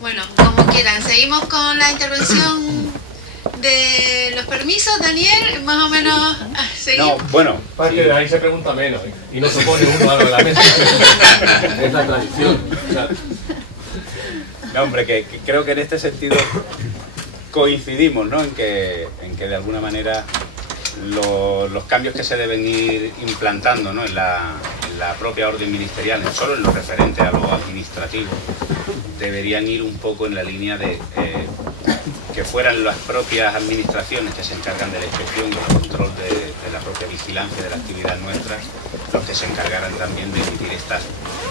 Bueno, como quieran. Seguimos con la intervención de los permisos, Daniel, más o menos. ¿Seguimos? No, bueno. Para que ahí se pregunta menos y no se pone uno a lo de la mesa. Es la tradición. O sea. No, hombre, que creo que en este sentido coincidimos, ¿no? En que de alguna manera los cambios que se deben ir implantando, ¿no? en la propia orden ministerial, no solo en lo referente a lo administrativo, deberían ir un poco en la línea de que fueran las propias administraciones que se encargan de la inspección y del control de la propia vigilancia de la actividad nuestra, los que se encargaran también de emitir estos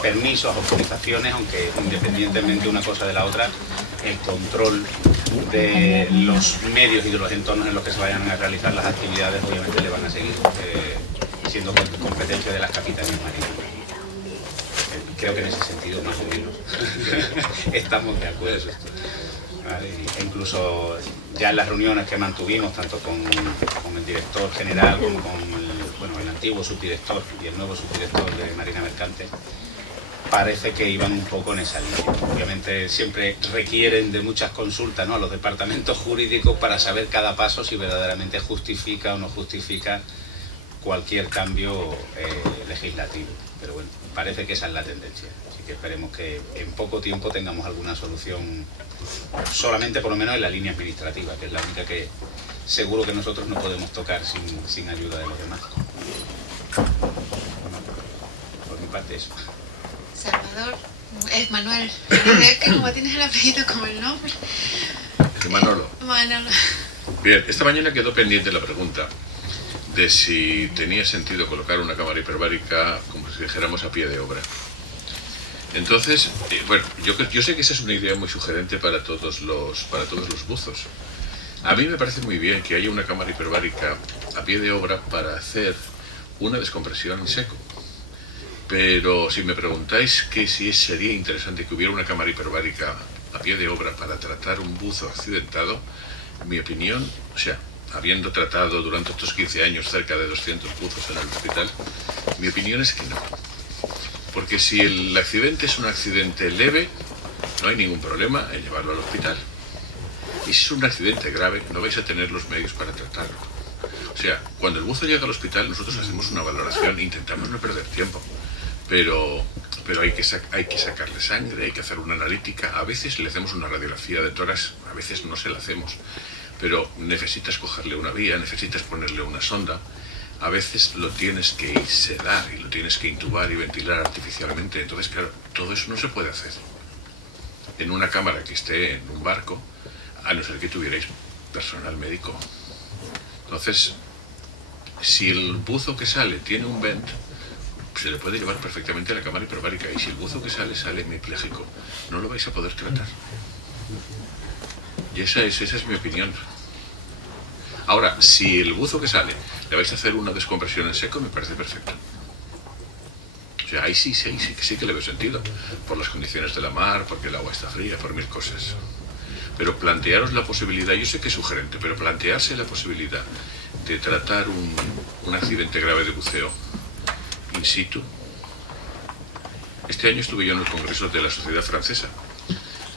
permisos, autorizaciones, aunque independientemente una cosa de la otra, el control de los medios y de los entornos en los que se vayan a realizar las actividades obviamente le van a seguir siendo competencia de las capitanías marinas. Creo que en ese sentido más o menos estamos de acuerdo. ¿Vale? E incluso ya en las reuniones que mantuvimos tanto con el director general como con el antiguo subdirector y el nuevo subdirector de Marina Mercante, parece que iban un poco en esa línea. Obviamente siempre requieren de muchas consultas, ¿no? A los departamentos jurídicos para saber cada paso si verdaderamente justifica o no justifica cualquier cambio legislativo. Pero bueno, parece que esa es la tendencia. Así que esperemos que en poco tiempo tengamos alguna solución, solamente por lo menos en la línea administrativa, que es la única que seguro que nosotros no podemos tocar sin ayuda de los demás. Bueno, por mi parte eso. Salvador, es Manuel. Es que como tienes el apellido como el nombre. Manolo. Manolo. Bien, esta mañana quedó pendiente la pregunta de si tenía sentido colocar una cámara hiperbárica, como si dijéramos, a pie de obra. Entonces, bueno, yo sé que esa es una idea muy sugerente para todos los buzos. A mí me parece muy bien que haya una cámara hiperbárica a pie de obra para hacer una descompresión en seco. Pero si me preguntáis que si sería interesante que hubiera una cámara hiperbárica a pie de obra para tratar un buzo accidentado, mi opinión, o sea, habiendo tratado durante estos 15 años cerca de 200 buzos en el hospital, mi opinión es que no. Porque si el accidente es un accidente leve, no hay ningún problema en llevarlo al hospital. Y si es un accidente grave, no vais a tener los medios para tratarlo. O sea, cuando el buzo llega al hospital, nosotros hacemos una valoración, intentamos no perder tiempo. Pero hay que sacarle sangre, hay que hacer una analítica. A veces le hacemos una radiografía de tórax, a veces no se la hacemos. Pero necesitas cogerle una vía, necesitas ponerle una sonda. A veces lo tienes que sedar y lo tienes que intubar y ventilar artificialmente. Entonces, claro, todo eso no se puede hacer en una cámara que esté en un barco, a no ser que tuvierais personal médico. Entonces, si el buzo que sale tiene un vent, se le puede llevar perfectamente a la cámara hiperbárica, y si el buzo que sale hemipléjico, no lo vais a poder tratar. Y esa es mi opinión. Ahora, si el buzo que sale le vais a hacer una descompresión en seco, me parece perfecto. O sea, ahí sí que le veo sentido, por las condiciones de la mar, porque el agua está fría, por mil cosas. Pero plantearos la posibilidad, yo sé que es sugerente, pero plantearse la posibilidad de tratar un accidente grave de buceo in situ. Este año estuve yo en el Congreso de la Sociedad Francesa.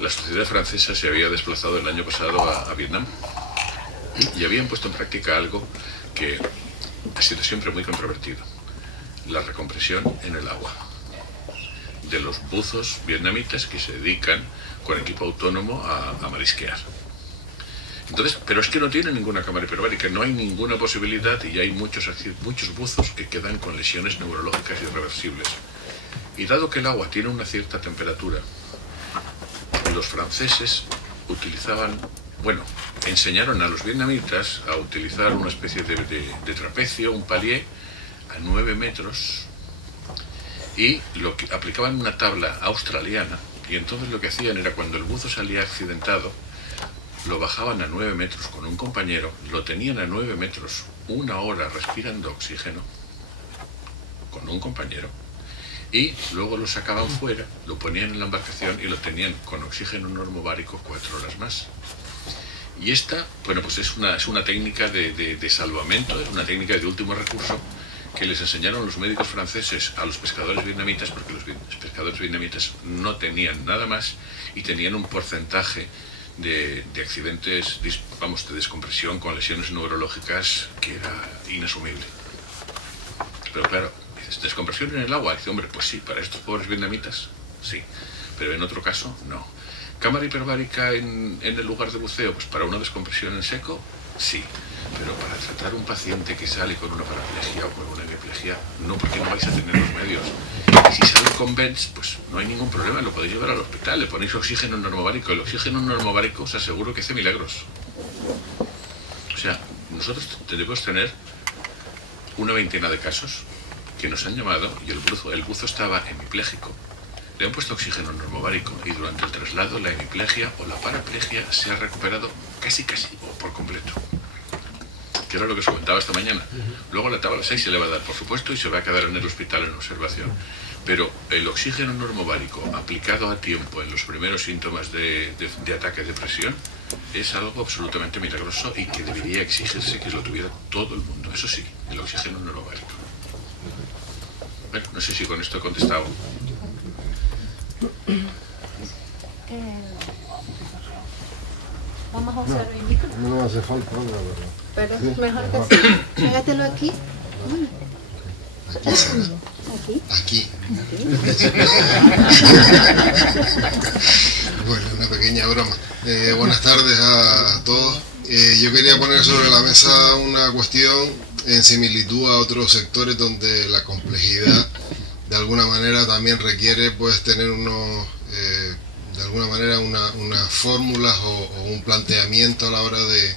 La Sociedad Francesa se había desplazado el año pasado a Vietnam y habían puesto en práctica algo que ha sido siempre muy controvertido: la recompresión en el agua de los buzos vietnamitas que se dedican con equipo autónomo a marisquear. Entonces, pero es que no tienen ninguna cámara hiperbárica, no hay ninguna posibilidad, y hay muchos buzos que quedan con lesiones neurológicas irreversibles. Y dado que el agua tiene una cierta temperatura, los franceses enseñaron a los vietnamitas a utilizar una especie de trapecio, un palier, a 9 metros, y aplicaban una tabla australiana, y entonces lo que hacían era, cuando el buzo salía accidentado, lo bajaban a 9 metros con un compañero, lo tenían a 9 metros, 1 hora respirando oxígeno, con un compañero, y luego lo sacaban fuera, lo ponían en la embarcación y lo tenían con oxígeno normobárico 4 horas más. Y esta, bueno, pues es una técnica de salvamento, es una técnica de último recurso que les enseñaron los médicos franceses a los pescadores vietnamitas, porque los pescadores vietnamitas no tenían nada más y tenían un porcentaje de accidentes, vamos, de descompresión con lesiones neurológicas que era inasumible. Pero claro, dices, ¿descompresión en el agua? Dice, hombre, pues sí, para estos pobres vietnamitas, sí, pero en otro caso, no. ¿Cámara hiperbárica en el lugar de buceo? Pues para una descompresión en seco, sí. Pero para tratar un paciente que sale con una paraplegia o con una hemiplegia, no, porque no vais a tener los medios. Y si sale con VENS, pues no hay ningún problema, lo podéis llevar al hospital, le ponéis oxígeno normobárico. El oxígeno normobárico os aseguro que hace milagros. O sea, nosotros debemos tener una veintena de casos que nos han llamado y el buzo estaba hemipléjico. Le han puesto oxígeno normobárico y durante el traslado la hemiplegia o la paraplegia se ha recuperado casi o por completo. Que era lo que os comentaba esta mañana. Luego la tabla 6 se le va a dar, por supuesto, y se va a quedar en el hospital en observación. Pero el oxígeno normobárico aplicado a tiempo en los primeros síntomas de ataque de presión es algo absolutamente milagroso y que debería exigirse que lo tuviera todo el mundo. Eso sí, el oxígeno normobárico. Bueno, no sé si con esto he contestado. Vamos a usar el micro. No hace falta, la verdad. Pero es mejor que sí. Pégatelo aquí. Aquí. Bueno, una pequeña broma. Buenas tardes a todos. Yo quería poner sobre la mesa una cuestión en similitud a otros sectores donde la complejidad de alguna manera también requiere pues tener unos de alguna manera unas fórmulas o un planteamiento a la hora de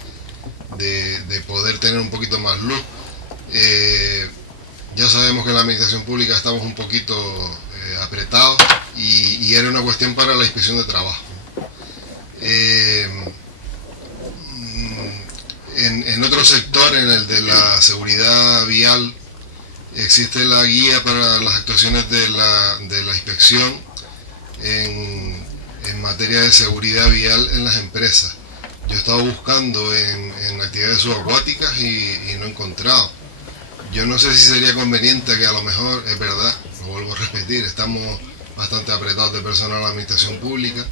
poder tener un poquito más luz. Ya sabemos que en la administración pública estamos un poquito apretados y era una cuestión para la inspección de trabajo. En otro sector, en el de la seguridad vial, existe la guía para las actuaciones de la inspección en materia de seguridad vial en las empresas. Yo he estado buscando en actividades subacuáticas y no he encontrado. Yo no sé si sería conveniente que a lo mejor, es verdad, lo vuelvo a repetir, estamos bastante apretados de personal en la administración pública,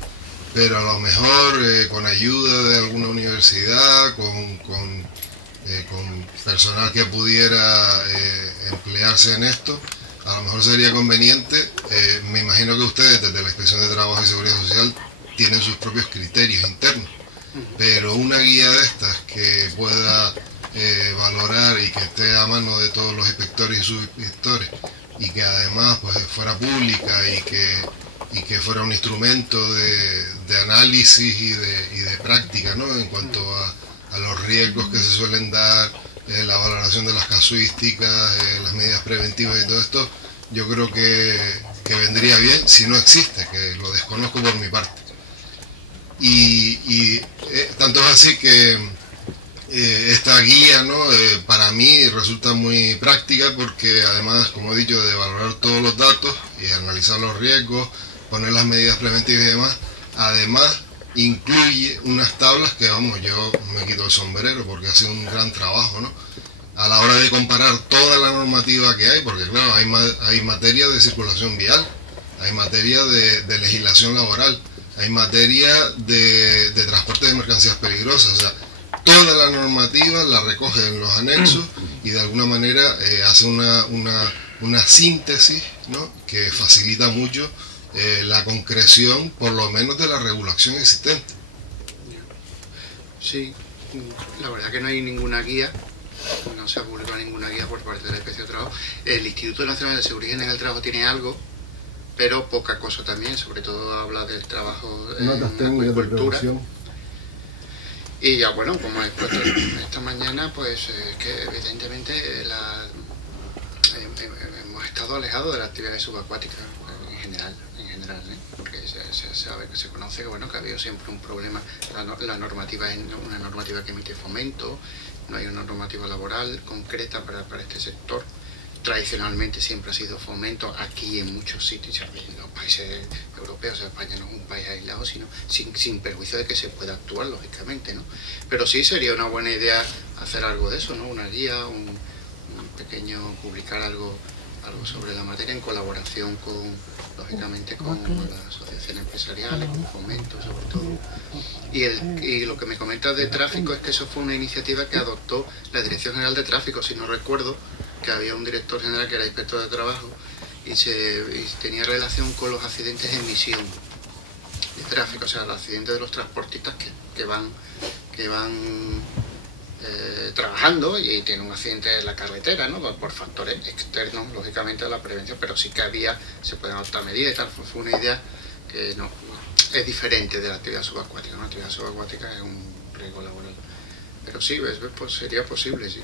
pero a lo mejor con ayuda de alguna universidad, con personal que pudiera emplearse en esto, a lo mejor sería conveniente. Me imagino que ustedes desde la Inspección de Trabajo y Seguridad Social tienen sus propios criterios internos, pero una guía de estas que pueda valorar y que esté a mano de todos los inspectores y subinspectores y que además pues fuera pública y que fuera un instrumento de análisis y de práctica, ¿no? En cuanto a los riesgos que se suelen dar, la valoración de las casuísticas, las medidas preventivas y todo esto, yo creo que vendría bien si no existe, que lo desconozco por mi parte. Y tanto es así que esta guía, ¿no? Para mí resulta muy práctica porque además, como he dicho, de valorar todos los datos y analizar los riesgos, poner las medidas preventivas y demás, además incluye unas tablas que, vamos, yo me quito el sombrero porque ha sido un gran trabajo, ¿no? A la hora de comparar toda la normativa que hay, porque claro, hay materia de circulación vial, hay materia de legislación laboral, hay materia de transporte de mercancías peligrosas, o sea, toda la normativa la recoge en los anexos y de alguna manera hace una síntesis, ¿no? Que facilita mucho la concreción, por lo menos, de la regulación existente. Sí, la verdad que no hay ninguna guía, no se ha publicado ninguna guía por parte de la Inspección de Trabajo. El Instituto Nacional de Seguridad en el Trabajo tiene algo, pero poca cosa también, sobre todo habla del trabajo en acuicultura. Y ya bueno, como he expuesto esta mañana, pues que evidentemente hemos estado alejados de las actividades subacuáticas en general, porque se conoce que bueno, que ha habido siempre un problema. La normativa es una normativa que emite Fomento, no hay una normativa laboral concreta para este sector. Tradicionalmente siempre ha sido Fomento aquí en muchos sitios, en los países europeos. O sea, España no es un país aislado, sino sin perjuicio de que se pueda actuar, lógicamente, ¿no? Pero sí sería una buena idea hacer algo de eso, ¿no? Una guía, un pequeño, publicar algo sobre la materia en colaboración lógicamente con las asociaciones empresariales, con Fomento sobre todo. Y lo que me comentas de tráfico es que eso fue una iniciativa que adoptó la Dirección General de Tráfico, si no recuerdo, que había un director general que era inspector de trabajo y tenía relación con los accidentes en misión de tráfico, o sea, los accidentes de los transportistas que van trabajando y tiene un accidente en la carretera, ¿no? Por factores externos, lógicamente, a la prevención, pero sí que se pueden adoptar medidas y tal. Fue una idea que no es diferente de la actividad subacuática, ¿no? La actividad subacuática es un riesgo laboral. Pero sí, pues sería posible, sí.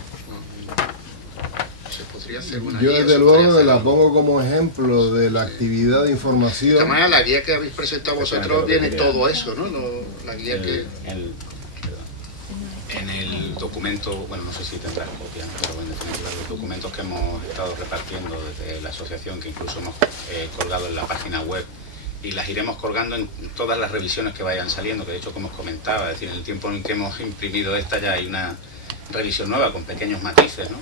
Se podría hacer una Yo guía, desde luego la pongo como ejemplo de la actividad de información. De esta manera, la guía que habéis presentado vosotros viene todo eso, ¿no? La guía en el documento, bueno, no sé si tendrás copia, pero en definitiva los documentos que hemos estado repartiendo desde la asociación, que incluso hemos colgado en la página web, y las iremos colgando en todas las revisiones que vayan saliendo, que de hecho, como os comentaba, es decir, en el tiempo en que hemos imprimido esta ya hay una revisión nueva con pequeños matices, ¿no?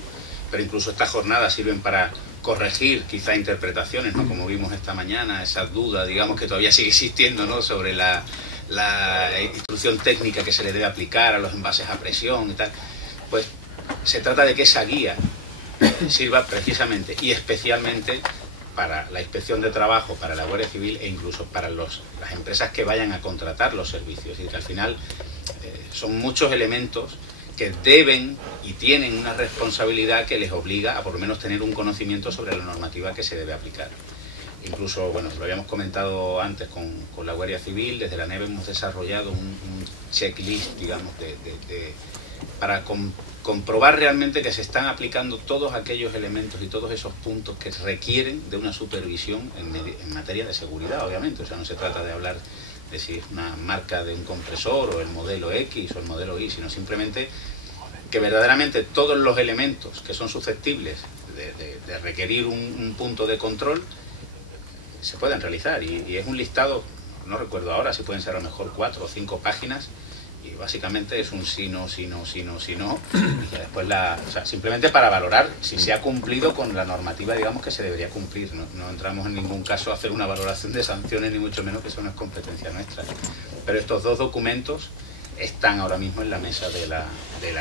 Pero incluso estas jornadas sirven para corregir quizá interpretaciones, ¿no? Como vimos esta mañana, esa duda, digamos, que todavía sigue existiendo, ¿no? Sobre la instrucción técnica que se le debe aplicar a los envases a presión y tal. Pues se trata de que esa guía sirva precisamente y especialmente para la inspección de trabajo, para la Guardia Civil e incluso para las empresas que vayan a contratar los servicios. Y que al final son muchos elementos que deben y tienen una responsabilidad que les obliga a por lo menos tener un conocimiento sobre la normativa que se debe aplicar. Incluso, bueno, lo habíamos comentado antes con la Guardia Civil, desde la NEB hemos desarrollado un checklist, digamos, para comprobar realmente que se están aplicando todos aquellos elementos y todos esos puntos que requieren de una supervisión en materia de seguridad, obviamente. O sea, no se trata de hablar de si es una marca de un compresor o el modelo X o el modelo Y, sino simplemente que verdaderamente todos los elementos que son susceptibles de requerir un punto de control se pueden realizar. Y es un listado, no recuerdo ahora si pueden ser a lo mejor 4 o 5 páginas, y básicamente es un sí, no, sí, no, sí, no, sí, no, y que después o sea, simplemente para valorar si se ha cumplido con la normativa, digamos, que se debería cumplir. No entramos en ningún caso a hacer una valoración de sanciones, ni mucho menos, que eso no es competencia nuestra. Pero estos dos documentos están ahora mismo en la mesa de la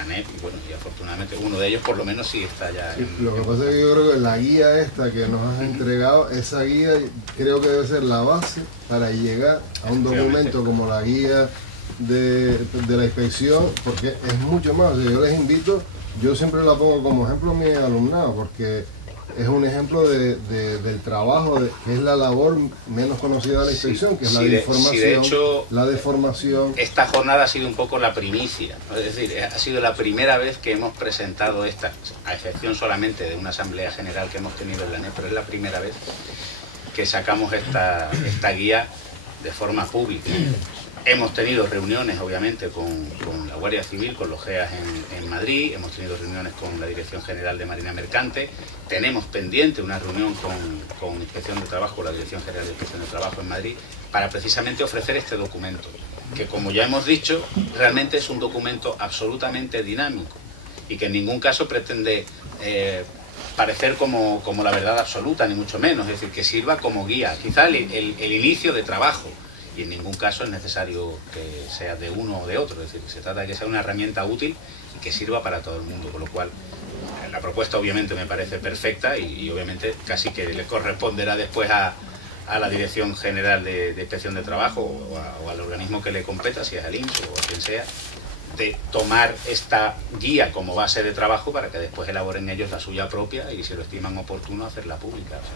NEP, y bueno, y afortunadamente uno de ellos por lo menos sí está ya. Sí, lo que pasa es que yo creo que la guía esta que nos has entregado, esa guía creo que debe ser la base para llegar a un documento como la guía de la inspección, porque es mucho más. O sea, yo les invito, yo siempre la pongo como ejemplo a mi alumnado, porque es un ejemplo del trabajo, que es la labor menos conocida de la inspección, que es la de información, de hecho, la de formación. Esta jornada ha sido un poco la primicia, ¿no? Es decir, ha sido la primera vez que hemos presentado esta, a excepción solamente de una asamblea general que hemos tenido en la NEP, pero es la primera vez que sacamos esta guía de forma pública. Hemos tenido reuniones, obviamente, con la Guardia Civil, con los GEAS en Madrid, hemos tenido reuniones con la Dirección General de Marina Mercante, tenemos pendiente una reunión con Inspección de Trabajo, la Dirección General de Inspección de Trabajo en Madrid, para precisamente ofrecer este documento, que, como ya hemos dicho, realmente es un documento absolutamente dinámico y que en ningún caso pretende parecer como la verdad absoluta, ni mucho menos, es decir, que sirva como guía, quizá el inicio de trabajo. Y en ningún caso es necesario que sea de uno o de otro, es decir, se trata de que sea una herramienta útil y que sirva para todo el mundo, con lo cual la propuesta obviamente me parece perfecta y obviamente casi que le corresponderá después a la Dirección General de Inspección de Trabajo o al organismo que le competa, si es al INS o a quien sea, de tomar esta guía como base de trabajo para que después elaboren ellos la suya propia y, si lo estiman oportuno, hacerla pública. O sea,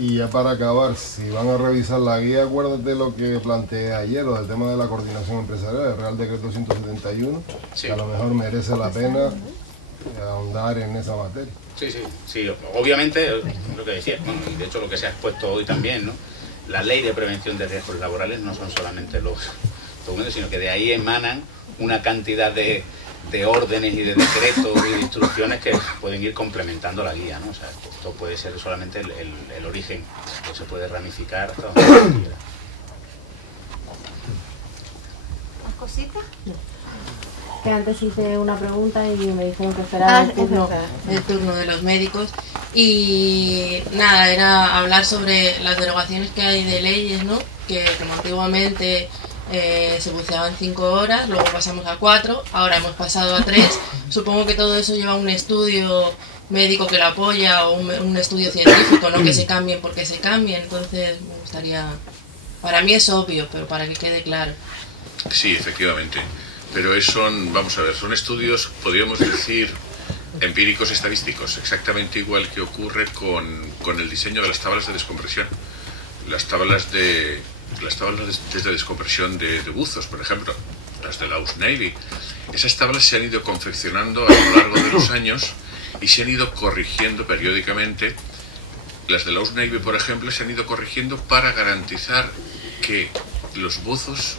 y ya para acabar, si van a revisar la guía, acuérdate lo que planteé ayer, lo del tema de la coordinación empresarial, el Real Decreto 171, sí, que a lo mejor merece la pena ahondar en esa materia. Sí, obviamente, lo que decía, bueno, y de hecho lo que se ha expuesto hoy también, ¿no? La Ley de Prevención de Riesgos Laborales no son solamente los documentos, sino que de ahí emanan una cantidad de órdenes y de decretos y de instrucciones que pueden ir complementando la guía, ¿no? O sea, esto puede ser solamente el origen, que se puede ramificar hasta donde se quiera. ¿Más cositas? que antes hice una pregunta y me dijeron que esperara el turno de los médicos. Y nada, era hablar sobre las derogaciones que hay de leyes, ¿no? Que como antiguamente se buceaban 5 horas, luego pasamos a 4, ahora hemos pasado a 3. Supongo que todo eso lleva un estudio médico que lo apoya o un estudio científico, no que se cambien porque se cambien. Entonces me gustaría, para mí es obvio, pero para que quede claro. Sí, efectivamente, pero vamos a ver, son estudios, podríamos decir, empíricos estadísticos, exactamente igual que ocurre con el diseño de las tablas de descompresión, las tablas de descompresión de buzos, por ejemplo, las de la US Navy. Esas tablas se han ido confeccionando a lo largo de los años y se han ido corrigiendo periódicamente. Las de la US Navy, por ejemplo, se han ido corrigiendo para garantizar que los buzos,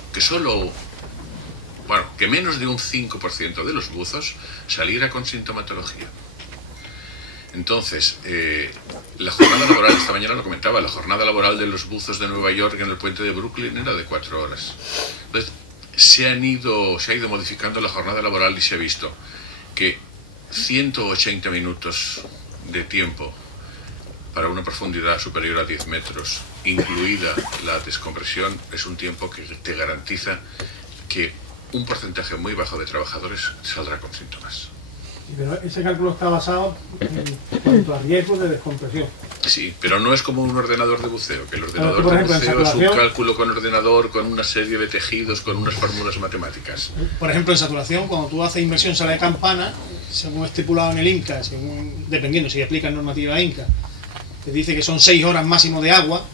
que menos de un 5% de los buzos saliera con sintomatología. Entonces, la jornada laboral, esta mañana lo comentaba, la jornada laboral de los buzos de Nueva York en el puente de Brooklyn era de 4 horas. Entonces, se ha ido modificando la jornada laboral y se ha visto que 180 minutos de tiempo para una profundidad superior a 10 metros, incluida la descompresión, es un tiempo que te garantiza que un porcentaje muy bajo de trabajadores saldrá con síntomas. Pero ese cálculo está basado en cuanto a riesgos de descompresión. Sí, pero no es como un ordenador de buceo, que el ordenador por ejemplo, de buceo es un cálculo con ordenador, con una serie de tejidos, con unas fórmulas matemáticas. Por ejemplo, en saturación, cuando tú haces inversión sala de campana, según estipulado en el INCA, dependiendo si aplica normativa INCA, te dice que son 6 horas máximo de agua.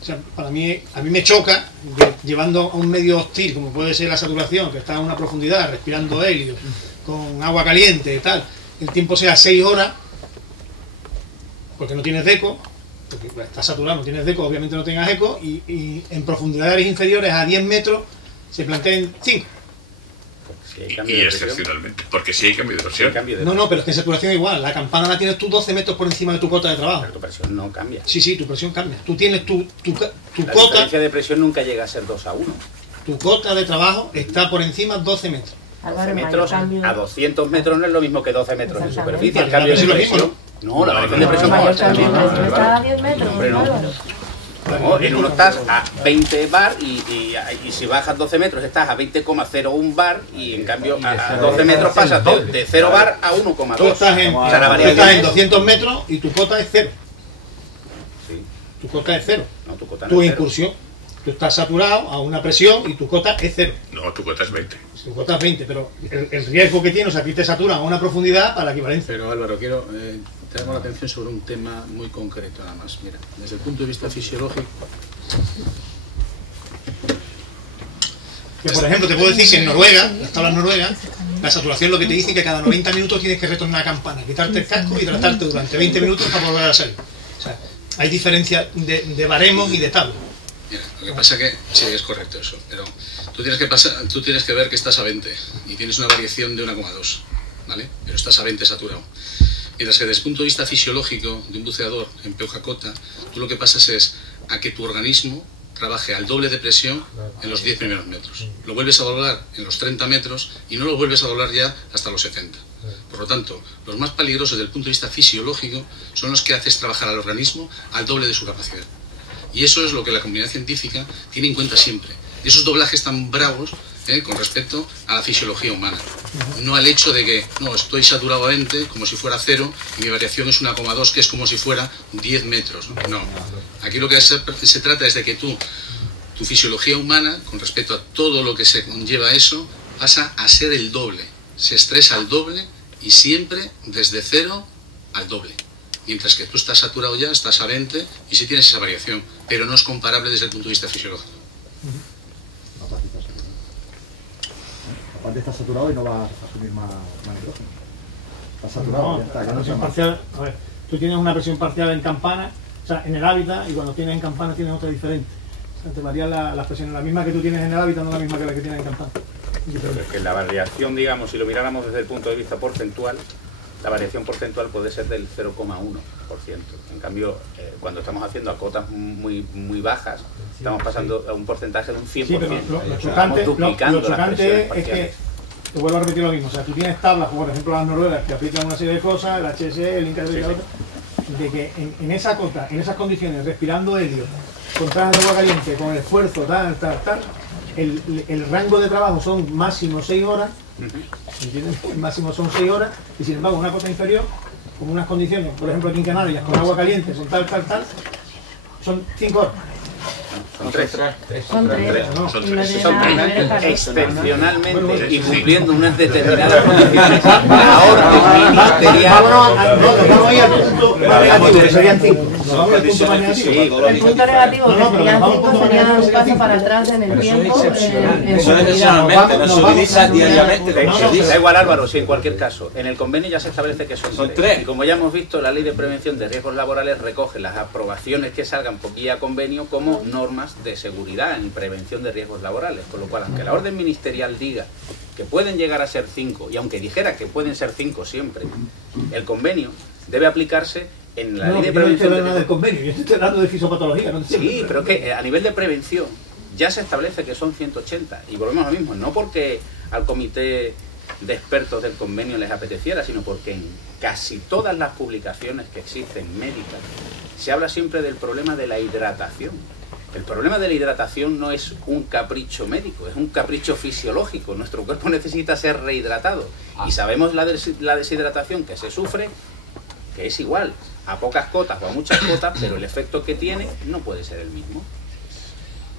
O sea, a mí me choca, llevando a un medio hostil, como puede ser la saturación, que está a una profundidad, respirando helio, con agua caliente y tal, el tiempo sea 6 horas, porque no tienes deco, porque está saturado, no tienes deco, obviamente no tengas eco, y en profundidades inferiores a 10 metros se planteen 5. Y excepcionalmente, porque si hay cambio de presión. No, pero es que en saturación igual, la campana la tienes tú 12 metros por encima de tu cota de trabajo. Pero tu presión no cambia. Sí, tu presión cambia. Tú tienes tu la cota. La diferencia de presión nunca llega a ser 2:1. Tu cota de trabajo está por encima 12 metros. 12 metros a 200 metros no es lo mismo que 12 metros en superficie. El cambio de es lo presión. mismo, No, la variación de presión no. Está a 10 metros. No, en uno estás a 20 bar y si bajas 12 metros estás a 20,01 bar y en cambio a 12 metros pasas de 0 bar a 1,2. Tú estás en 200 metros y tu cota es 0. Sí. Tu cota es 0. No, tu cota no Tu es incursión. Tú estás saturado a una presión y tu cota es 0. No, tu cota es 20. Tu cota es 20, pero el riesgo que tienes, o sea, aquí te saturan a una profundidad para la equivalencia. Pero Álvaro, quiero traemos la atención sobre un tema muy concreto nada más. Mira, desde el punto de vista fisiológico, que por ejemplo te puedo decir que en Noruega, las tablas noruegas, la saturación lo que te dicen que cada 90 minutos tienes que retornar a campana, quitarte el casco y tratarte durante 20 minutos para volver a salir. O sea, hay diferencia de baremos y de tablas. Mira, lo que pasa que sí, es correcto eso, pero tú tienes que ver que estás a 20 y tienes una variación de 1,2, ¿vale? Pero estás a 20 saturado. Mientras que desde el punto de vista fisiológico de un buceador en peuja cota, tú lo que pasas es a que tu organismo trabaje al doble de presión en los 10 primeros metros. Lo vuelves a doblar en los 30 metros y no lo vuelves a doblar ya hasta los 70. Por lo tanto, los más peligrosos desde el punto de vista fisiológico son los que haces trabajar al organismo al doble de su capacidad. Y eso es lo que la comunidad científica tiene en cuenta siempre. Esos doblajes tan bravos con respecto a la fisiología humana. No al hecho de que, no, estoy saturado a 20 como si fuera 0 y mi variación es 1,2 que es como si fuera 10 metros. No. Aquí lo que se trata es de que tu fisiología humana, con respecto a todo lo que se conlleva a eso, pasa a ser el doble. Se estresa al doble y siempre desde 0 al doble. Mientras que tú estás saturado ya, estás a 20 y sí tienes esa variación, pero no es comparable desde el punto de vista fisiológico. Aparte está saturado y no va a asumir más nitrógeno. Está saturado, No, ya está. la presión parcial, a ver, tú tienes una presión parcial en campana, o sea, en el hábitat, y cuando tienes en campana tienes otra diferente. O sea, te varían las presiones, la misma que tú tienes en el hábitat no es la misma que la que tienes en campana. Pero es que la variación, digamos, si lo miráramos desde el punto de vista porcentual, la variación porcentual puede ser del 0,1%. En cambio, cuando estamos haciendo a cotas muy bajas, estamos pasando a un porcentaje de un 100%. Sí, pero lo chocante es que te vuelvo a repetir lo mismo. O sea, tú tienes tablas, por ejemplo las noruegas, que aplican una serie de cosas, el HSE, el INCA, de que en esa cota, en esas condiciones, respirando helio, con trajes de agua caliente, con el esfuerzo, tal, el rango de trabajo son máximo 6 horas, ¿entiendes? El máximo son 6 horas, y sin embargo una cota inferior, con unas condiciones, por ejemplo aquí en Canarias, con agua caliente, con tal, son 5 horas. Son 3. Son tres. Excepcionalmente y cumpliendo unas determinadas condiciones, la orden ministerial. Vamos a ir al punto negativo, que serían 5. Vamos al punto más negativo. El punto negativo, que serían 5, sería un paso para atrás en el tiempo. Eso es excepcionalmente, no se utiliza diariamente. Da igual, Álvaro, si en cualquier caso, en el convenio ya se establece que son 3. Y como ya hemos visto, la Ley de Prevención de Riesgos Laborales recoge las aprobaciones que salgan por vía convenio como normas de seguridad en prevención de riesgos laborales, con lo cual, aunque la orden ministerial diga que pueden llegar a ser 5, y aunque dijera que pueden ser 5 siempre, el convenio debe aplicarse en la Ley de Prevención de del convenio, yo estoy hablando de fisiopatología. No sí, pero que a nivel de prevención ya se establece que son 180, y volvemos a lo mismo, no porque al comité de expertos del convenio les apeteciera, sino porque en casi todas las publicaciones que existen médicas se habla siempre del problema de la hidratación. El problema de la hidratación no es un capricho médico, es un capricho fisiológico. Nuestro cuerpo necesita ser rehidratado y sabemos la deshidratación que se sufre, que es igual a pocas cotas o a muchas cotas, pero el efecto que tiene no puede ser el mismo.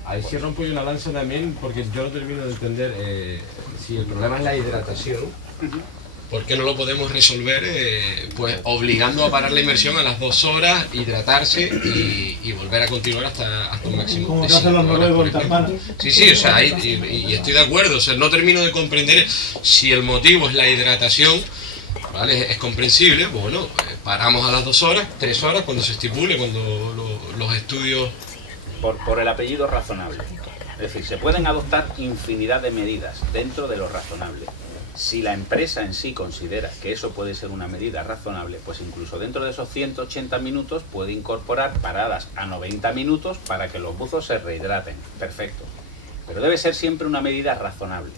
Ahí sí rompo yo una lanza también, porque yo no termino de entender si el problema es la hidratación. ¿Por qué no lo podemos resolver pues obligando a parar la inmersión a las 2 horas, hidratarse y volver a continuar hasta un máximo? Como que hacen los noruegos en Tarpana. Sí, o sea, y estoy de acuerdo, o sea, no termino de comprender si el motivo es la hidratación, ¿vale? Es comprensible, bueno, paramos a las 2 horas, 3 horas, cuando se estipule, cuando los estudios... Por el apellido razonable. Es decir, se pueden adoptar infinidad de medidas dentro de lo razonable. Si la empresa en sí considera que eso puede ser una medida razonable, pues incluso dentro de esos 180 minutos puede incorporar paradas a 90 minutos para que los buzos se rehidraten. Perfecto. Pero debe ser siempre una medida razonable.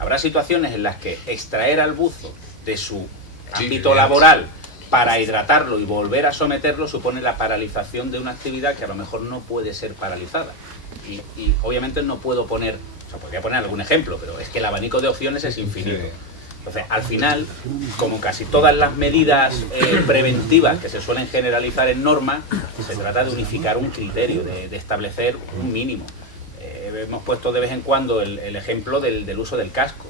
Habrá situaciones en las que extraer al buzo de su ámbito laboral para hidratarlo y volver a someterlo supone la paralización de una actividad que a lo mejor no puede ser paralizada. Y obviamente no puedo poner... O sea, podría poner algún ejemplo, pero es que el abanico de opciones es infinito. Entonces, al final, como casi todas las medidas preventivas que se suelen generalizar en norma, se trata de unificar un criterio, de establecer un mínimo. Hemos puesto de vez en cuando el ejemplo del uso del casco.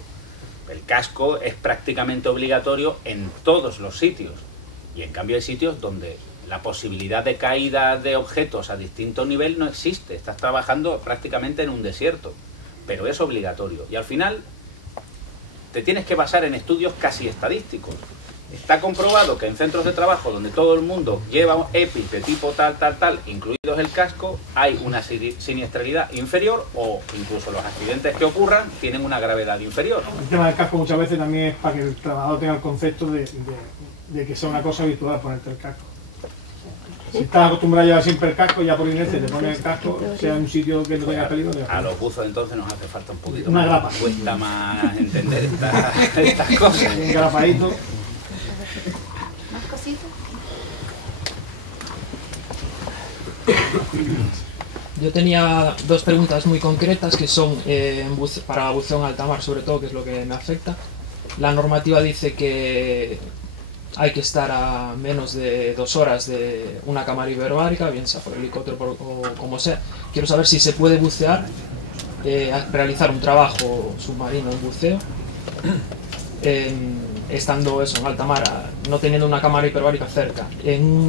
El casco es prácticamente obligatorio en todos los sitios. Y en cambio hay sitios donde la posibilidad de caída de objetos a distinto nivel no existe. Estás trabajando prácticamente en un desierto. Pero es obligatorio. Y al final te tienes que basar en estudios casi estadísticos. Está comprobado que en centros de trabajo donde todo el mundo lleva un EPI de tipo tal, incluidos el casco, hay una siniestralidad inferior o incluso los accidentes que ocurran tienen una gravedad inferior. El tema del casco muchas veces también es para que el trabajador tenga el concepto de que sea una cosa habitual ponerte el casco. Si estás acostumbrado a llevar siempre el casco, ya por inercia te pones el casco, sea en un sitio que no tenga peligro. A los buzos entonces nos hace falta un poquito una más. grapa. Cuesta más entender estas cosas. Un grapadito. ¿Más cositas? Yo tenía 2 preguntas muy concretas que son para buceo en alta mar, sobre todo, que es lo que me afecta. La normativa dice que hay que estar a menos de 2 horas de una cámara hiperbárica, bien sea por helicóptero o como sea. Quiero saber si se puede bucear, realizar un trabajo submarino en buceo, estando eso en alta mar, no teniendo una cámara hiperbárica cerca,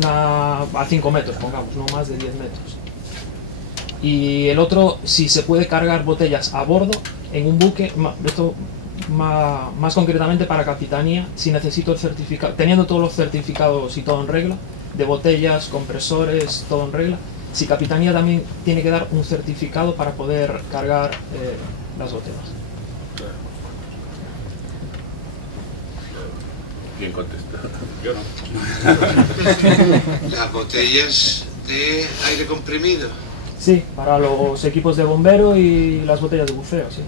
a 5 metros, pongamos, no más de 10 metros. Y el otro, si se puede cargar botellas a bordo en un buque, esto más concretamente para capitanía, si necesito el certificado, teniendo todos los certificados y todo en regla, de botellas, compresores, todo en regla, si capitanía también tiene que dar un certificado para poder cargar las botellas. ¿Quién contesta? Yo no. Las botellas de aire comprimido. Sí, para los equipos de bombero y las botellas de buceo, sí.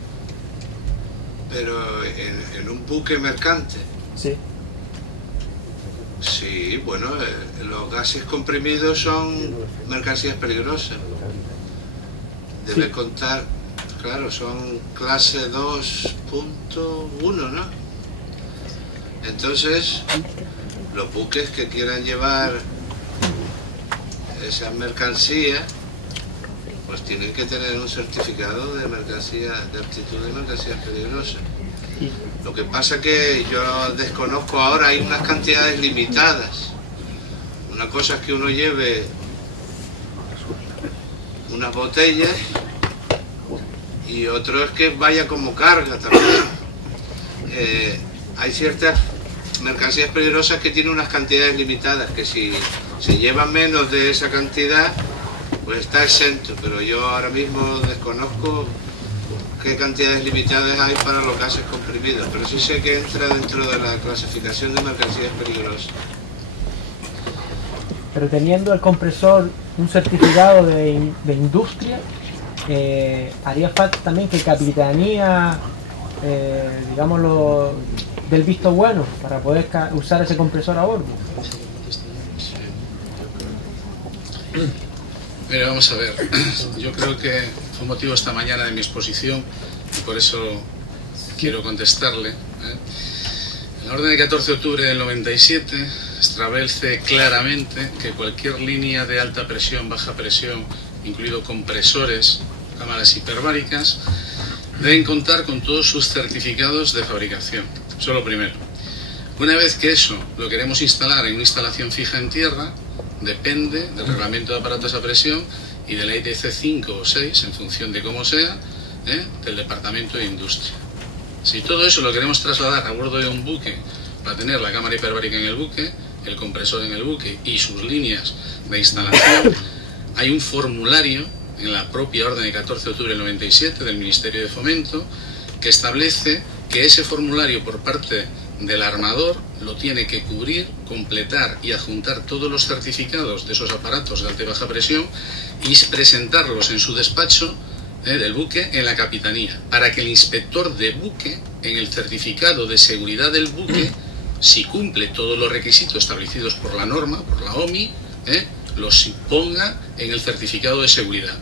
Pero en un buque mercante. Sí. Sí, bueno, los gases comprimidos son mercancías peligrosas. Debe contar, claro, son clase 2.1, ¿no? Entonces, los buques que quieran llevar esas mercancías, pues tienen que tener un certificado de mercancía, de aptitud de mercancías peligrosas. Lo que pasa es que yo desconozco ahora, hay unas cantidades limitadas. Una cosa es que uno lleve unas botellas y otro es que vaya como carga también. Hay ciertas mercancías peligrosas que tienen unas cantidades limitadas, que si se lleva menos de esa cantidad, pues está exento, pero yo ahora mismo desconozco qué cantidades limitadas hay para los gases comprimidos, pero sí sé que entra dentro de la clasificación de mercancías peligrosas. Pero teniendo el compresor un certificado de industria, haría falta también que Capitanía, digámoslo, del visto bueno para poder usar ese compresor a bordo. Mira, vamos a ver, yo creo que fue motivo esta mañana de mi exposición y por eso quiero contestarle. La orden de 14 de octubre del 97 establece claramente que cualquier línea de alta presión, baja presión, incluido compresores, cámaras hiperbáricas, deben contar con todos sus certificados de fabricación. Eso es lo primero. Una vez que eso lo queremos instalar en una instalación fija en tierra, depende del reglamento de aparatos a presión y de la ITC 5 o 6, en función de cómo sea, del Departamento de Industria. Si todo eso lo queremos trasladar a bordo de un buque para tener la cámara hiperbárica en el buque, el compresor en el buque y sus líneas de instalación, hay un formulario en la propia orden de 14 de octubre del 97 del Ministerio de Fomento que establece que ese formulario por parte del armador lo tiene que cubrir, completar y adjuntar todos los certificados de esos aparatos de alta y baja presión y presentarlos en su despacho del buque en la Capitanía, para que el inspector de buque, en el certificado de seguridad del buque, si cumple todos los requisitos establecidos por la norma, por la OMI, los ponga en el certificado de seguridad.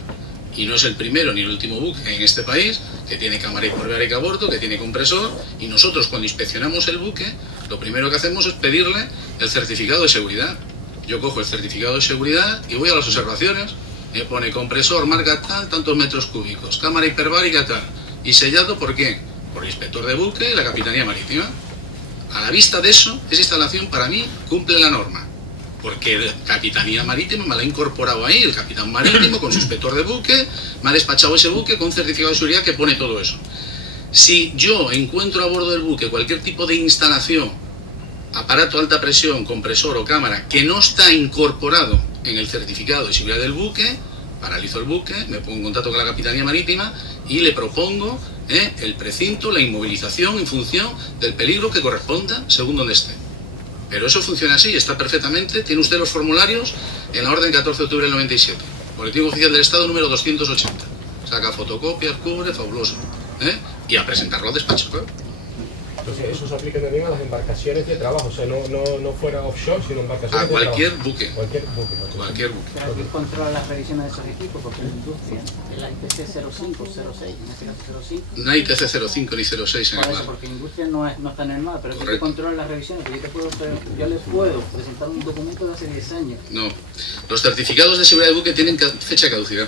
Y no es el primero ni el último buque en este país que tiene cámara hiperbárica a bordo, que tiene compresor, y nosotros cuando inspeccionamos el buque, lo primero que hacemos es pedirle el certificado de seguridad. Yo cojo el certificado de seguridad y voy a las observaciones, me pone compresor, marca tal, tantos metros cúbicos, cámara hiperbárica tal, y sellado ¿por quién? Por el inspector de buque y la Capitanía Marítima. A la vista de eso, esa instalación para mí cumple la norma, porque la Capitanía Marítima me la ha incorporado ahí, el capitán marítimo con su inspector de buque, me ha despachado ese buque con certificado de seguridad que pone todo eso. Si yo encuentro a bordo del buque cualquier tipo de instalación, aparato de alta presión, compresor o cámara, que no está incorporado en el certificado de seguridad del buque, paralizo el buque, me pongo en contacto con la Capitanía Marítima y le propongo el precinto, la inmovilización en función del peligro que corresponda según donde esté. Pero eso funciona así, está perfectamente. Tiene usted los formularios en la orden 14 de octubre del 97. Boletín Oficial del Estado número 280. Saca fotocopias, cubre, fabuloso. Y a presentarlo al despacho, claro. Entonces eso se aplica también a las embarcaciones de trabajo, o sea, no fuera offshore, sino embarcaciones de trabajo. Cualquier buque. Cualquier buque. Cualquier buque. Pero aquí controla las revisiones de esos equipos, porque la industria, la ITC 05, 06, en este caso 05. No hay ITC 05 ni 06 en el mar. Porque la industria no está en el mar, pero aquí controla las revisiones, porque yo les puedo presentar un documento de hace 10 años. No, los certificados de seguridad del buque tienen fecha de caducidad.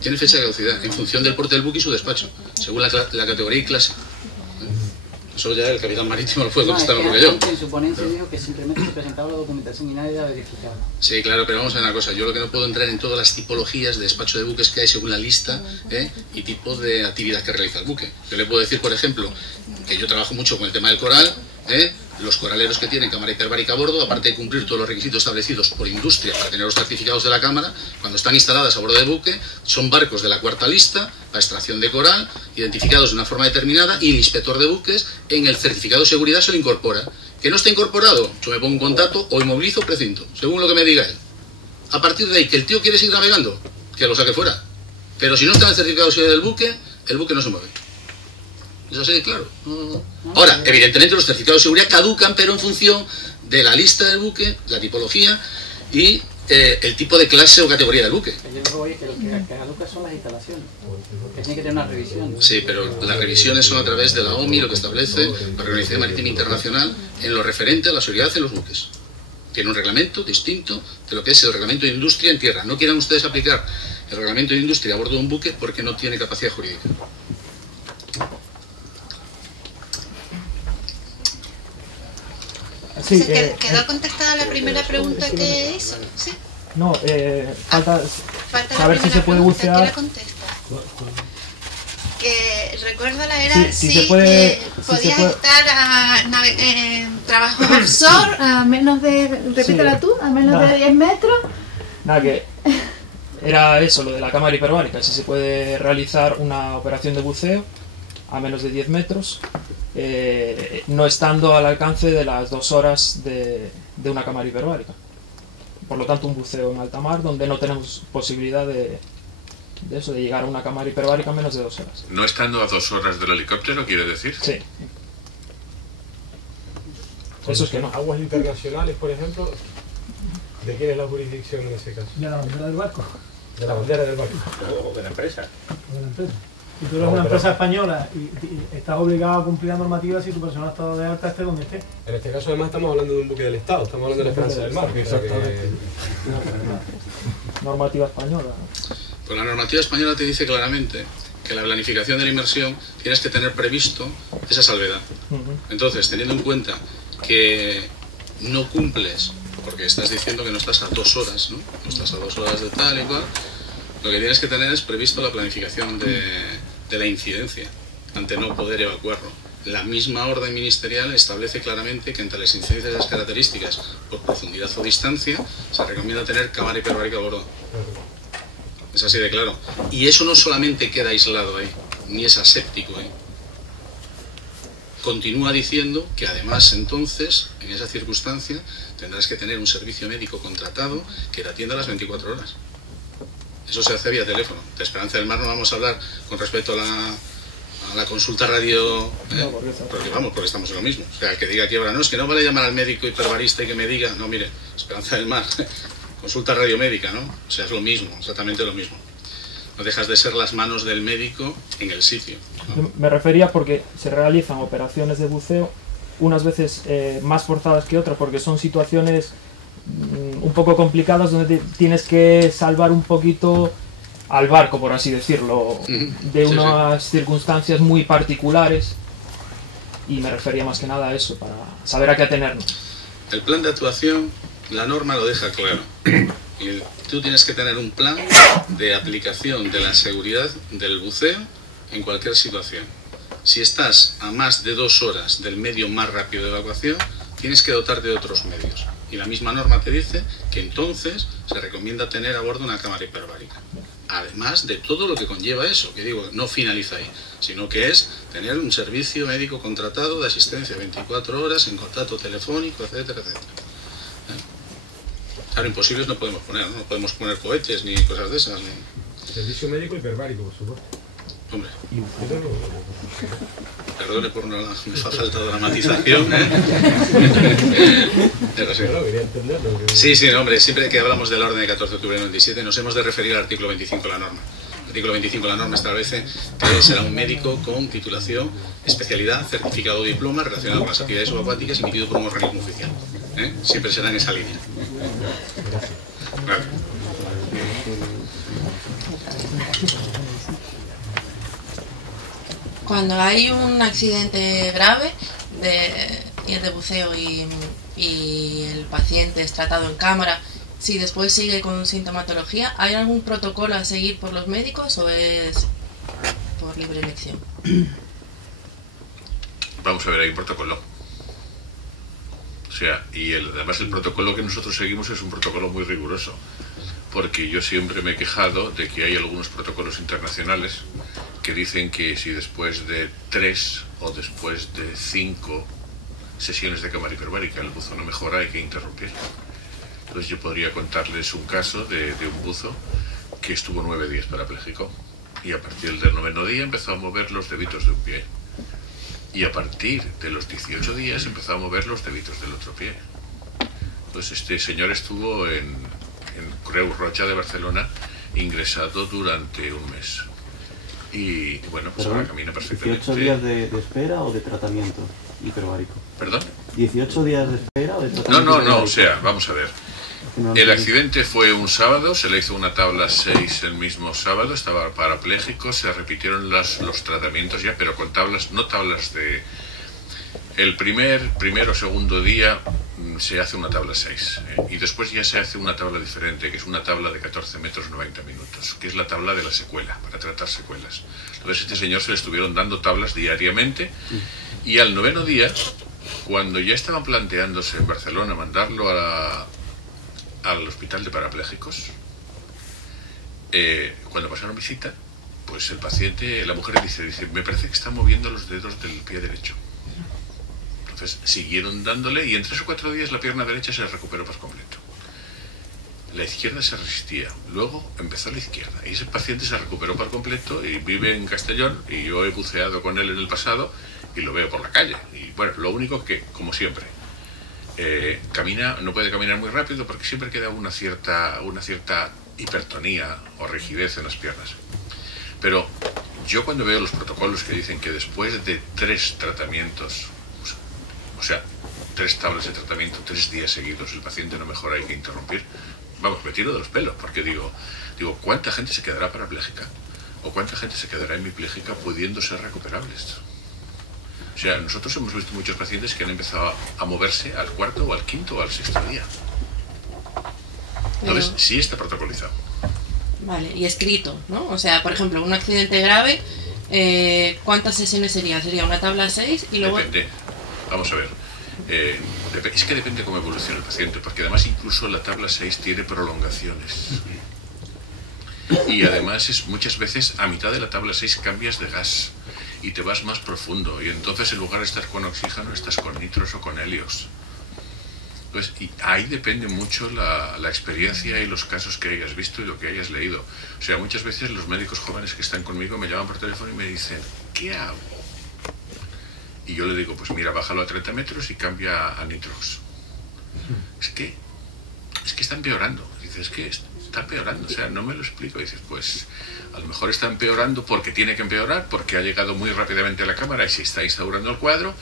Tienen fecha de caducidad, en función del porte del buque y su despacho, según la categoría y clase. Eso ya el capitán marítimo lo puede contestar mejor que yo. En su ponencia dijo que simplemente se presentaba la documentación y nadie la verificaba. Sí, claro, pero vamos a ver una cosa. Yo lo que no puedo entrar en todas las tipologías de despacho de buques que hay según la lista y tipos de actividad que realiza el buque. Yo le puedo decir, por ejemplo, que yo trabajo mucho con el tema del coral. Los coraleros que tienen cámara hiperbárica a bordo, aparte de cumplir todos los requisitos establecidos por industria para tener los certificados de la cámara, cuando están instaladas a bordo del buque, son barcos de la cuarta lista para extracción de coral, identificados de una forma determinada, y el inspector de buques en el certificado de seguridad se lo incorpora. ¿Que no está incorporado? Yo me pongo en contacto o inmovilizo precinto, según lo que me diga él. A partir de ahí, que el tío quiere seguir navegando, que lo saque fuera. Pero si no está en el certificado de seguridad del buque, el buque no se mueve. Es así, claro. Ahora, evidentemente los certificados de seguridad caducan, pero en función de la lista del buque, la tipología y el tipo de clase o categoría del buque. Yo lo que voy es que lo que caduca son las instalaciones, que tiene que tener una revisión. Sí, pero las revisiones son a través de la OMI, lo que establece la Organización Marítima Internacional en lo referente a la seguridad en los buques. Tiene un reglamento distinto de lo que es el reglamento de industria en tierra. No quieran ustedes aplicar el reglamento de industria a bordo de un buque porque no tiene capacidad jurídica. Sí, ¿Quedó contestada la primera pregunta que hizo? ¿Sí? No, falta saber si se puede bucear. ¿Quién la contesta? Que recuérdala, era Sí, si se puede, podías estar en trabajo offshore A menos de, repítela tú, a menos de 10 metros. Nada, que era eso, lo de la cámara hiperbárica, si se puede realizar una operación de buceo a menos de 10 metros, no estando al alcance de las 2 horas de una cámara hiperbárica. Por lo tanto, un buceo en alta mar donde no tenemos posibilidad de llegar a una cámara hiperbárica a menos de 2 horas. ¿No estando a 2 horas del helicóptero, quiere decir? Sí. Eso es que no. Aguas internacionales, por ejemplo, ¿de quién es la jurisdicción en ese caso? De la bandera del barco. De la bandera del barco. O de la empresa. De la empresa. Si tú eres una empresa española y estás obligado a cumplir la normativa si tu personal está de alta esté donde esté. En este caso además estamos hablando de un buque del Estado, estamos hablando de la Esperanza del Mar. Exactamente. Normativa española. Pues la normativa española te dice claramente que la planificación de la inmersión tienes que tener previsto esa salvedad. Entonces, teniendo en cuenta que no cumples, porque estás diciendo que no estás a 2 horas, ¿no? No estás a 2 horas de tal y cual, lo que tienes que tener es previsto la planificación de la incidencia, ante no poder evacuarlo. La misma orden ministerial establece claramente que entre las incidencias de las características por profundidad o distancia se recomienda tener cámara hiperbárica a bordo. Es así de claro. Y eso no solamente queda aislado ahí, ni es aséptico ahí. Continúa diciendo que además entonces, en esa circunstancia, tendrás que tener un servicio médico contratado que te atienda las 24 horas. Eso se hace vía teléfono. De Esperanza del Mar no vamos a hablar con respecto a la consulta radio, porque estamos en lo mismo. O sea, el que diga aquí ahora, no, es que no vale llamar al médico hiperbarista y que me diga, no, mire, Esperanza del Mar, consulta radiomédica, ¿no? O sea, es lo mismo, exactamente lo mismo. No dejas de ser las manos del médico en el sitio, ¿no? Me refería porque se realizan operaciones de buceo unas veces más forzadas que otras, porque son situaciones un poco complicadas donde tienes que salvar un poquito al barco, por así decirlo, de unas circunstancias muy particulares, y me refería más que nada a eso, para saber a qué atenernos. El plan de actuación, la norma lo deja claro. Y tú tienes que tener un plan de aplicación de la seguridad del buceo en cualquier situación. Si estás a más de 2 horas del medio más rápido de evacuación, tienes que dotarte de otros medios. Y la misma norma te dice que entonces se recomienda tener a bordo una cámara hiperbárica. Además de todo lo que conlleva eso, que digo, no finaliza ahí, sino que es tener un servicio médico contratado de asistencia 24 horas en contacto telefónico, etcétera, etcétera. Claro, imposibles no podemos poner, ¿no? No podemos poner cohetes ni cosas de esas. Ni... Servicio médico hiperbárico, por supuesto. Hombre. Perdone por una... me ha faltado dramatización, ¿eh? Pero sí. Sí, sí, no, hombre, siempre que hablamos de la orden de 14 de octubre de 97 nos hemos de referir al artículo 25 de la norma. El artículo 25 de la norma establece que será un médico con titulación, especialidad, certificado o diploma relacionado con las actividades subacuáticas emitido por un organismo oficial. Siempre será en esa línea. Vale. Cuando hay un accidente grave de buceo y el paciente es tratado en cámara, si después sigue con sintomatología, ¿hay algún protocolo a seguir por los médicos o es por libre elección? Vamos a ver, hay un protocolo. O sea, y además el protocolo que nosotros seguimos es un protocolo muy riguroso, porque yo siempre me he quejado de que hay algunos protocolos internacionales que dicen que si después de 3 o después de 5 sesiones de cámara hiperbárica el buzo no mejora, hay que interrumpir. Entonces yo podría contarles un caso de un buzo que estuvo 9 días parapléjico y a partir del 9º día empezó a mover los deditos de un pie. Y a partir de los 18 días empezó a mover los deditos del otro pie. Entonces este señor estuvo en Creu Roja de Barcelona ingresado durante un mes. Y bueno, pues ahora camina perfectamente. ¿18 días de espera o de tratamiento hiperbárico? ¿Perdón? ¿18 días de espera o de tratamiento No, hiperbárico? o sea, vamos a ver. El accidente fue un sábado, se le hizo una tabla 6 el mismo sábado, estaba parapléjico, se repitieron los tratamientos ya, pero con tablas, no tablas de... El primer o segundo día se hace una tabla 6 y después ya se hace una tabla diferente, que es una tabla de 14 metros 90 minutos, que es la tabla de la secuela, para tratar secuelas. Entonces a este señor se le estuvieron dando tablas diariamente y al 9º día, cuando ya estaban planteándose en Barcelona mandarlo al hospital de parapléjicos, cuando pasaron visita, pues el paciente, la mujer dice, me parece que está moviendo los dedos del pie derecho. Entonces siguieron dándole y en 3 o 4 días la pierna derecha se recuperó por completo. La izquierda se resistía, luego empezó la izquierda y ese paciente se recuperó por completo y vive en Castellón y yo he buceado con él en el pasado y lo veo por la calle. Y bueno, lo único que, como siempre, no puede caminar muy rápido porque siempre queda una cierta hipertonía o rigidez en las piernas. Pero yo cuando veo los protocolos que dicen que después de 3 tratamientos, o sea, 3 tablas de tratamiento, 3 días seguidos, el paciente no mejora, hay que interrumpir, vamos, me tiro de los pelos, porque digo, ¿cuánta gente se quedará parapléjica? ¿O cuánta gente se quedará hemipléjica pudiendo ser recuperables? O sea, nosotros hemos visto muchos pacientes que han empezado a moverse al 4º o al 5º o al 6º día. Entonces, sí está protocolizado. Vale, y escrito, ¿no? O sea, por ejemplo, un accidente grave, ¿cuántas sesiones sería? Sería una tabla 6 y luego... Depende. Vamos a ver. Es que depende cómo evoluciona el paciente, porque además incluso la tabla 6 tiene prolongaciones. Y además muchas veces a mitad de la tabla 6 cambias de gas y te vas más profundo y entonces en lugar de estar con oxígeno estás con nitros o con helios. Pues, y ahí depende mucho la experiencia y los casos que hayas visto y lo que hayas leído. O sea, muchas veces los médicos jóvenes que están conmigo me llaman por teléfono y me dicen, ¿qué hago? Y yo le digo, pues mira, bájalo a 30 metros y cambia a nitros. Es que está empeorando. Dices, es que está empeorando, o sea, no me lo explico. Dices, pues a lo mejor está empeorando porque tiene que empeorar, porque ha llegado muy rápidamente a la cámara y se está instaurando el cuadro,